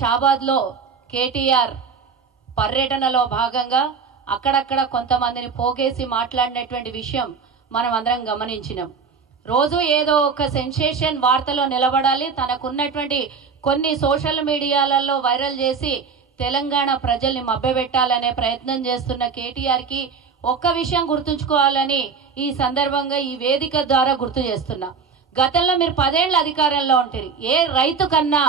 షాబాద్లో కేటీఆర్ పర్యటనలో భాగంగా అక్కడక్కడ కొంతమందిని పోగేసి మాట్లాడినటువంటి విషయం మనం అందరం గమనించినాం. రోజు ఏదో ఒక సెన్సేషన్ వార్తలో నిలబడాలి, తనకున్నటువంటి కొన్ని సోషల్ మీడియాలలో వైరల్ చేసి తెలంగాణ ప్రజల్ని మభ్యపెట్టాలనే ప్రయత్నం చేస్తున్న కేటీఆర్కి ఒక్క విషయం గుర్తుంచుకోవాలని ఈ సందర్భంగా ఈ వేదిక ద్వారా గుర్తు చేస్తున్నా. గతంలో మీరు 10 ఏళ్ల అధికారంలో ఉంటారు, ఏ రైతు కన్నా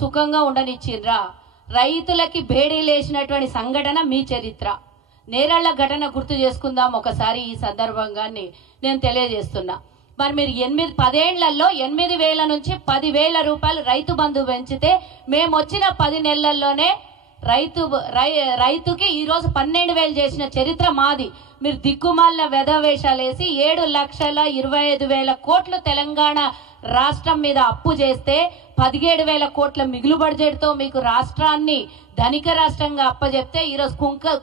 సుఖంగా ఉండనిచ్చిండ్రా? రైతులకి బేడీలేసినటువంటి సంఘటన మీ చరిత్ర. నేరళ్ల ఘటన గుర్తు చేసుకుందాం ఒకసారి ఈ సందర్భంగాన్ని నేను తెలియజేస్తున్నా. మరి మీరు 10 ఏళ్లలో 8,000 నుంచి 10,000 రూపాయలు రైతు బంధు పెంచితే మేము వచ్చిన 10 నెలల్లోనే రైతుకి ఈరోజు 12,000 చేసిన చరిత్ర మాది. మీరు దిక్కుమాలిన వెధవేషాలేసి 7,25,000 కోట్లు తెలంగాణ రాష్ట్రం మీద అప్పు చేస్తే 17,000 కోట్ల మిగులు బడ్జెట్తో మీకు రాష్ట్రాన్ని ధనిక రాష్ట్రంగా అప్పచెప్తే ఈరోజు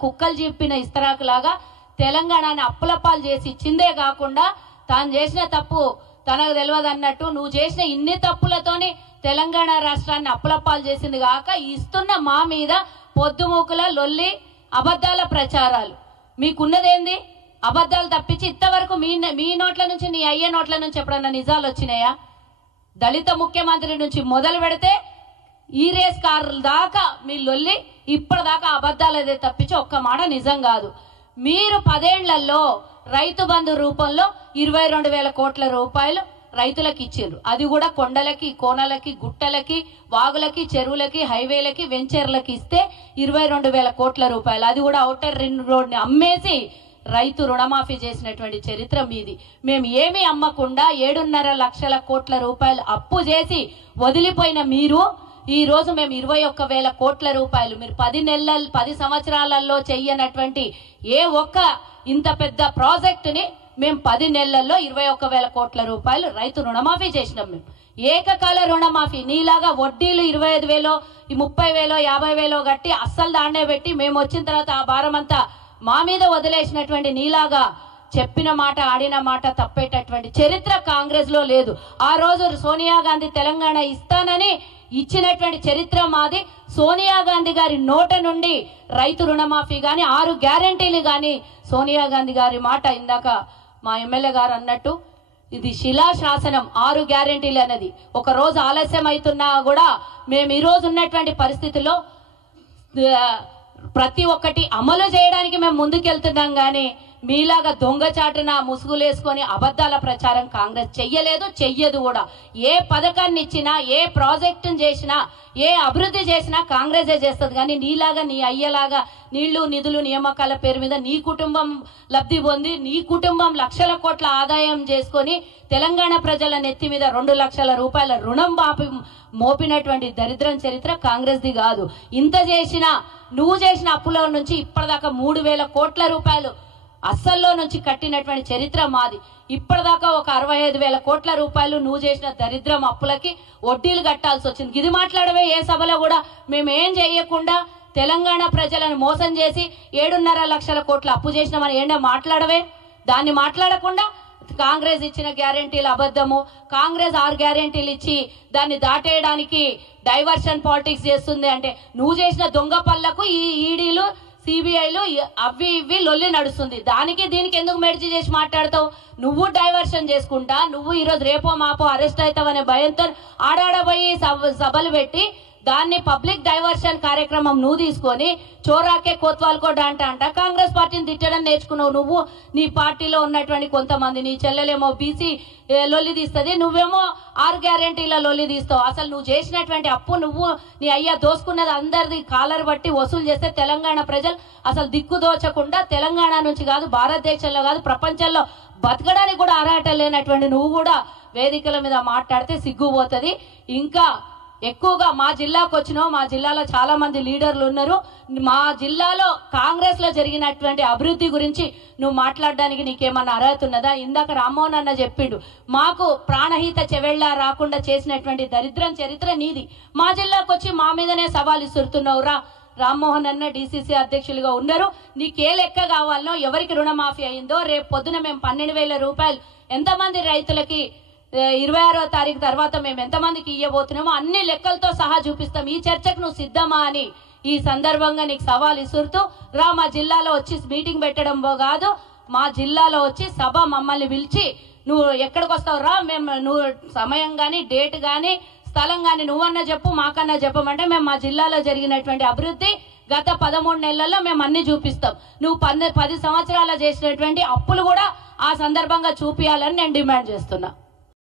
కుక్కలు చెప్పిన ఇస్తరాకులాగా తెలంగాణని అప్పులపాలు చేసి ఇచ్చిందే కాకుండా తాను చేసిన తప్పు తనకు తెలియదు అన్నట్టు నువ్వు చేసిన ఇన్ని తప్పులతోని తెలంగాణ రాష్ట్రాన్ని అప్పులపాలు చేసింది కాక ఇస్తున్న మా మీద పొద్దుమూకుల లొల్లి అబద్ధాల ప్రచారాలు. మీకున్నదేంది? అబద్ధాలు తప్పించి ఇంతవరకు మీ నోట్ల నుంచి నీ అయ్యే నోట్ల నుంచి ఎప్పుడన్నా నిజాలు వచ్చినాయా? దళిత ముఖ్యమంత్రి నుంచి మొదలు పెడితే ఈ రేస్ కార్ల దాకా మీ లొల్లి ఇప్పటిదాకా అబద్ధాలదే తప్పించి ఒక్క మాట నిజం కాదు. మీరు 10 ఏళ్లలో రైతు బంధు రూపంలో 22,000 కోట్ల రూపాయలు రైతులకు ఇచ్చిండ్రు. అది కూడా కొండలకి, కోనలకి, గుట్టలకి, వాగులకి, చెరువులకి, హైవేలకి, వెంచర్లకి ఇస్తే 22,000 కోట్ల రూపాయలు. అది కూడా ఔటర్ రింగ్ రోడ్ ని అమ్మేసి రైతు రుణమాఫీ చేసినటువంటి చరిత్ర మీది. మేము ఏమీ అమ్మకుండా 7.5 లక్షల కోట్ల రూపాయలు అప్పు చేసి వదిలిపోయిన మీరు ఈ రోజు మేము 21,000 కోట్ల రూపాయలు మీరు 10 సంవత్సరాలలో చెయ్యనటువంటి ఏ ఒక్క ఇంత పెద్ద ప్రాజెక్టుని మేము 10 నెలల్లో 21,000 కోట్ల రూపాయలు రైతు రుణమాఫీ చేసినాం. మేము ఏకకాల రుణమాఫీ. నీలాగా వడ్డీలు 25,000, 30,000, 50,000 కట్టి అస్సలు దాన్నే పెట్టి మేము వచ్చిన తర్వాత ఆ భారం అంతా మా మీద వదిలేసినటువంటి నీలాగా చెప్పిన మాట ఆడిన మాట తప్పేటటువంటి చరిత్ర కాంగ్రెస్ లో లేదు. ఆ రోజు సోనియా గాంధీ తెలంగాణ ఇస్తానని ఇచ్చినటువంటి చరిత్ర మాది. సోనియా గాంధీ గారి నోట నుండి రైతు రుణమాఫీ గాని 6 గ్యారెంటీలు గాని సోనియా గాంధీ గారి మాట ఇందాక మా ఎమ్మెల్యే గారు అన్నట్టు ఇది శిలాశాసనం. 6 గ్యారెంటీలు అనేది ఒక రోజు ఆలస్యం అవుతున్నా కూడా మేము ఈ రోజు ఉన్నటువంటి పరిస్థితుల్లో ప్రతి ఒక్కటి అమలు చేయడానికి మేము ముందుకెళ్తున్నాం. కానీ మీలాగా దొంగచాటున ముసుగులేసుకొని అబద్ధాల ప్రచారం కాంగ్రెస్ చెయ్యలేదు, చెయ్యదు కూడా. ఏ పథకాన్ని ఇచ్చినా, ఏ ప్రాజెక్టును చేసినా, ఏ అభివృద్ధి చేసినా కాంగ్రెసే చేస్తుంది. కానీ నీలాగా నీ అయ్యలాగా నీళ్లు నిధులు నియామకాల పేరు మీద నీ కుటుంబం లబ్ధి పొంది నీ కుటుంబం లక్షల కోట్ల ఆదాయం చేసుకొని తెలంగాణ ప్రజల నెత్తి మీద 2 లక్షల రూపాయల రుణం మోపినటువంటి దరిద్రం చరిత్ర కాంగ్రెస్ది కాదు. ఇంత చేసినా నువ్వు చేసిన అప్పుల నుంచి ఇప్పటిదాకా 3,000 కోట్ల రూపాయలు అస్సల్లో నుంచి కట్టినటువంటి చరిత్ర మాది. ఇప్పటిదాకా ఒక 65,000 కోట్ల రూపాయలు నువ్వు చేసిన దరిద్రం అప్పులకి వడ్డీలు కట్టాల్సి వచ్చింది. ఇది మాట్లాడవే ఏ సభలో కూడా మేమేం చేయకుండా తెలంగాణ ప్రజలను మోసం చేసి 7.5 లక్షల కోట్ల అప్పు చేసినామని ఏంటో మాట్లాడవే. దాన్ని మాట్లాడకుండా కాంగ్రెస్ ఇచ్చిన గ్యారెంటీలు అబద్ధము, కాంగ్రెస్ 6 గ్యారెంటీలు ఇచ్చి దాన్ని దాటేయడానికి డైవర్షన్ పాలిటిక్స్ చేస్తుంది అంటే నువ్వు చేసిన దొంగ పళ్ళకు ఈ ఈడీలు సిబిఐలు అవి ఇవి లొల్లి నడుస్తుంది. దానికి దీనికి ఎందుకు మెర్జీ చేసి మాట్లాడతావు? నువ్వు డైవర్షన్ చేసుకుంటా నువ్వు ఈరోజు రేపో మాపో అరెస్ట్ అవుతావనే భయంతో ఆడాడబోయి సభలు పెట్టి దాన్ని పబ్లిక్ డైవర్షన్ కార్యక్రమం నువ్వు తీసుకొని చోరాకే కోత్వాల్కో అంట కాంగ్రెస్ పార్టీని తిట్టడం నేర్చుకున్నావు. నువ్వు నీ పార్టీలో ఉన్నటువంటి కొంతమంది, నీ చెల్లెలేమో బీసీ లొల్లి తీస్తుంది, నువ్వేమో 6 గ్యారెంటీల లొల్లి తీస్తావు. అసలు నువ్వు చేసినటువంటి అప్పు నువ్వు నీ అయ్యా దోసుకున్నది అందరిది కాలర్ బట్టి వసూలు చేస్తే తెలంగాణ ప్రజలు అసలు దిక్కు దోచకుండా తెలంగాణ నుంచి కాదు, భారతదేశంలో కాదు, ప్రపంచంలో బతకడానికి కూడా అర్హత లేనటువంటి నువ్వు కూడా వేదికల మీద మాట్లాడితే సిగ్గుపోతుంది. ఇంకా ఎక్కువగా మా జిల్లాకు వచ్చినావు. మా జిల్లాలో చాలా మంది లీడర్లు ఉన్నారు. మా జిల్లాలో కాంగ్రెస్ లో జరిగినటువంటి అభివృద్ధి గురించి నువ్వు మాట్లాడడానికి నీకేమన్నా అర్హత ఉన్నదా? ఇందాక రామ్మోహన్ అన్న చెప్పిండు, మాకు ప్రాణహిత చెవెళ్ళ రాకుండా చేసినటువంటి దరిద్రం చరిత్ర నీది. మా జిల్లాకు వచ్చి మా మీదనే సవాలు ఇస్తుతున్నావు రా. రామ్మోహన్ అన్న డిసిసి అధ్యక్షులుగా ఉన్నారు. నీకే లెక్క కావాలనో, ఎవరికి రుణమాఫీ అయిందో, రేపు పొద్దున మేము 12,000 రూపాయలు ఎంతమంది రైతులకి 26వ తారీఖు తర్వాత మేము ఎంతమందికి ఇవ్వబోతున్నామో అన్ని లెక్కలతో సహా చూపిస్తాం. ఈ చర్చకు నువ్వు సిద్ధమా అని ఈ సందర్భంగా నీకు సవాల్ ఇసురుతూ రా, మా జిల్లాలో వచ్చి మీటింగ్ పెట్టడం కాదు, మా జిల్లాలో వచ్చి సభ మమ్మల్ని పిలిచి నువ్వు ఎక్కడికి వస్తావు రా, మేము నువ్వు సమయం కానీ డేట్ కానీ స్థలం కానీ నువ్వన్నా చెప్పు, మాకన్నా చెప్పమంటే మేము మా జిల్లాలో జరిగినటువంటి అభివృద్ధి గత 13 నెలల్లో మేము అన్ని చూపిస్తాం. నువ్వు 10 సంవత్సరాలు చేసినటువంటి అప్పులు కూడా ఆ సందర్భంగా చూపియాలని నేను డిమాండ్ చేస్తున్నా.